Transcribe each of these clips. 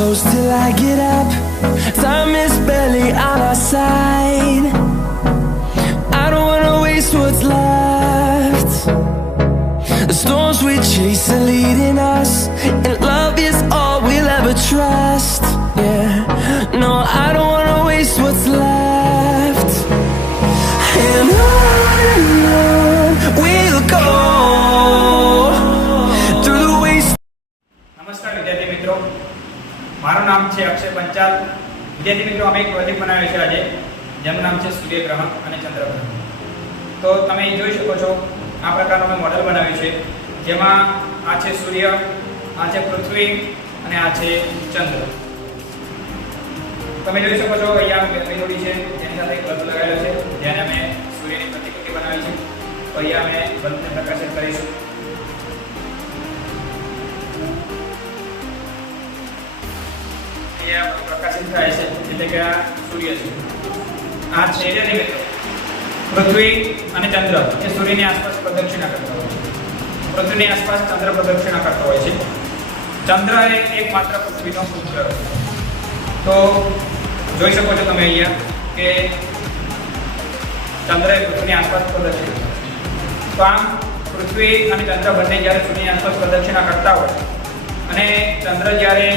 close till I get up. Time is barely on our side. I don't wanna waste what's left. The storms we chase are leading us, and love is all we'll ever trust. Yeah, no, I don't wanna waste what's left. And on we'll go through the waste. નમસ્કાર વિદ્યાર્થી મિત્રો, મારું નામ છે અક્ષય પંચાલ. વિદ્યાર્થી મિત્રો, અમે એક પ્રોજેક્ટ બનાવ્યો છે આજે, જેનું નામ છે સૂર્યગ્રહણ અને ચંદ્રગ્રહણ. તો તમે જોઈ શકો છો, આ પ્રકારનું મેં મોડેલ બનાવ્યું છે, જેમાં આ છે સૂર્ય, આ છે પૃથ્વી અને આ છે ચંદ્ર. તમે જોઈ શકો છો અહીંયા બેટરી જોડી છે, જેની સાથે એક બલ્બ લગાવેલો છે, જેને અમે સૂર્યની પ્રતિકૃતિ બનાવી છે. તો અહીંયા અમે બલ્બને પ્રકાશિત કરીશું. પ્રકાશિત થાય છે એટલે કે આ સૂર્ય છે. આ છે મિત્રો, પૃથ્વી અને ચંદ્ર એ સૂર્યની આસપાસ પ્રદક્ષિણા કરતા હોય છે. પૃથ્વીની આસપાસ ચંદ્ર પ્રદક્ષિણા કરતો હોય છે. ચંદ્ર એ એકમાત્ર પૃથ્વીનો ઉપગ્રહ છે. તો જોઈ શકો છો તમે અહીંયા કે ચંદ્ર એ પૃથ્વીની આસપાસ પ્રદક્ષિણા કરે છે. તો આમ પૃથ્વી અને ચંદ્ર બંને જ્યારે સૂર્યની આસપાસ પ્રદક્ષિણા કરતા હોય અને ચંદ્ર જ્યારે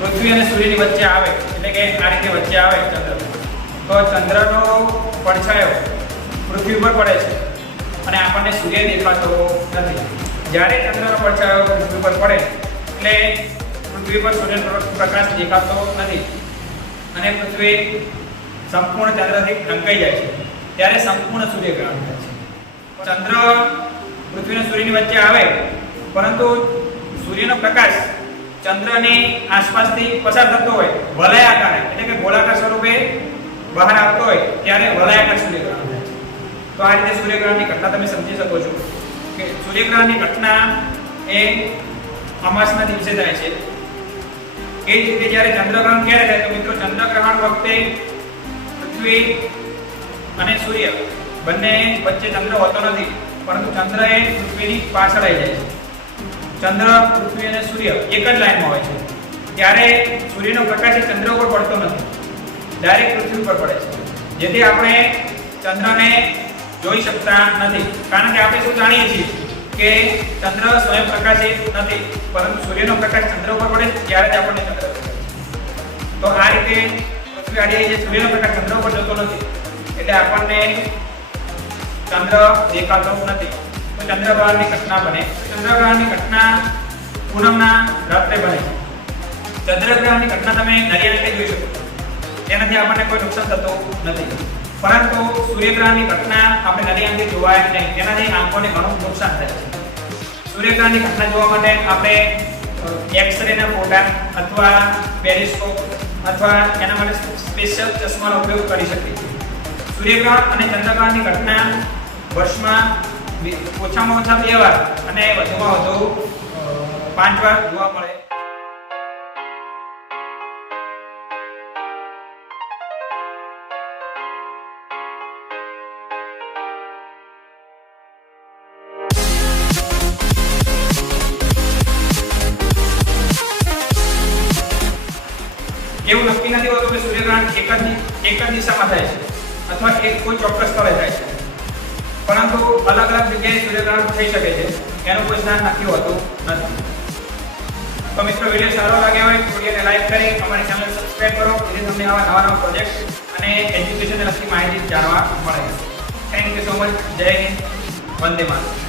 પૃથ્વી અને સૂર્યની વચ્ચે આવે, એટલે કે આ રીતે વચ્ચે આવે ચંદ્ર, તો ચંદ્રનો પડછાયો પૃથ્વી ઉપર પડે છે અને આપણને સૂર્ય દેખાતો નથી. જ્યારે ચંદ્રનો પડછાયો પૃથ્વી પર પડે એટલે પૃથ્વી પર સૂર્યનો પ્રકાશ દેખાતો નથી અને પૃથ્વી સંપૂર્ણ ચંદ્રથી ઢંકાઈ જાય છે. ત્યારે સંપૂર્ણ સૂર્યગ્રહણ થાય છે. ચંદ્ર પૃથ્વી અને સૂર્યની વચ્ચે આવે, પરંતુ સૂર્યનો પ્રકાશ ચંદ્રની આસપાસથી પસાર થતો હોય વલયાકાર, એટલે કે ગોળાકાર સ્વરૂપે બહાર આવતો હોય, ત્યારે વલયાકાર સૂર્યગ્રહણ થાય છે. તો આ રીતે સૂર્યગ્રહણની ઘટના તમે સમજી શકો છો કે સૂર્યગ્રહણની ઘટના એ અમાસના દિવસે થાય છે. એ જ રીતે જ્યારે ચંદ્રગ્રહણ ક્યારે થાય, તો મિત્રો ચંદ્રગ્રહણ વખતે પૃથ્વી અને સૂર્ય બંને વચ્ચે ચંદ્ર હોતો નથી, પરંતુ ચંદ્ર એ પૃથ્વીની પાછળ આવી જાય છે. ચંદ્ર, પૃથ્વી અને સૂર્ય એક જ લાઈનમાં હોય છે. ત્યારે સૂર્યનો પ્રકાશ ચંદ્ર ઉપર પડતો નથી, ડાયરેક્ટ પૃથ્વી ઉપર પડે છે. જેથી આપણે ચંદ્રને જોઈ શકતા નથી, કારણ કે આપણે શું જાણીએ છીએ કે ચંદ્ર સ્વયં પ્રકાશિત નથી, પરંતુ સૂર્યનો પ્રકાશ ચંદ્ર ઉપર પડે ત્યારે જ આપણને ચંદ્ર દેખાય છે. તો આ રીતે પૃથ્વી આડી જે સૂર્યનો પ્રકાશ ચંદ્ર ઉપર જતો નથી, એટલે આપણને ચંદ્ર દેખાતો નથી. તો ચંદ્રગ્રહણની ઘટના બને. ચંદ્રગ્રહણની ઘટના પૂનમના રાત્રે બને છે. ચંદ્રગ્રહણની ઘટના તમે નરી આંખે જોઈ શકો છો, તેનાથી આપણને કોઈ નુકસાન થતું નથી. પરંતુ સૂર્યગ્રહણની ઘટના આપણે નરી આંખે જોવાય નહીં, તેનાથી આંખોને ઘણું નુકસાન થાય છે. સૂર્યગ્રહણની ઘટના જોવા માટે આપણે એક્સરેના ફોટા અથવા પેરિસ્કોપ અથવા એના માટે સ્પેશિયલ ચશ્માનો ઉપયોગ કરી શકીએ છીએ. સૂર્યગ્રહણ અને ચંદ્રગ્રહણની ઘટના વર્ષમાં ઓછામાં ઓછા 2 વાર અને વધુમાં વધુ 5 વાર જોવા મળે. એવું નક્કી નથી હોતું કે સૂર્યગ્રહણ એક જ દિશામાં થાય છે અથવા કોઈ ચોક્કસ સ્થળે થાય છે, પરંતુ અલગ અલગ જગ્યાએ સૂર્યગ્રહણ થઈ શકે છે. એનું કોઈ સ્થાન નક્કી હોતું નથી. તો મિત્રો, વિડીયો સારો લાગ્યો હોય તો વિડીયોને લાઈક કરી અમારી ચેનલ સબસ્ક્રાઇબ કરો, જેથી તમને આવા નવા પ્રોજેક્ટ અને એજ્યુકેશનને લગતી માહિતી જાણવા મળે. Thank you so much. જય હિન્દ. વંદે માતરમ.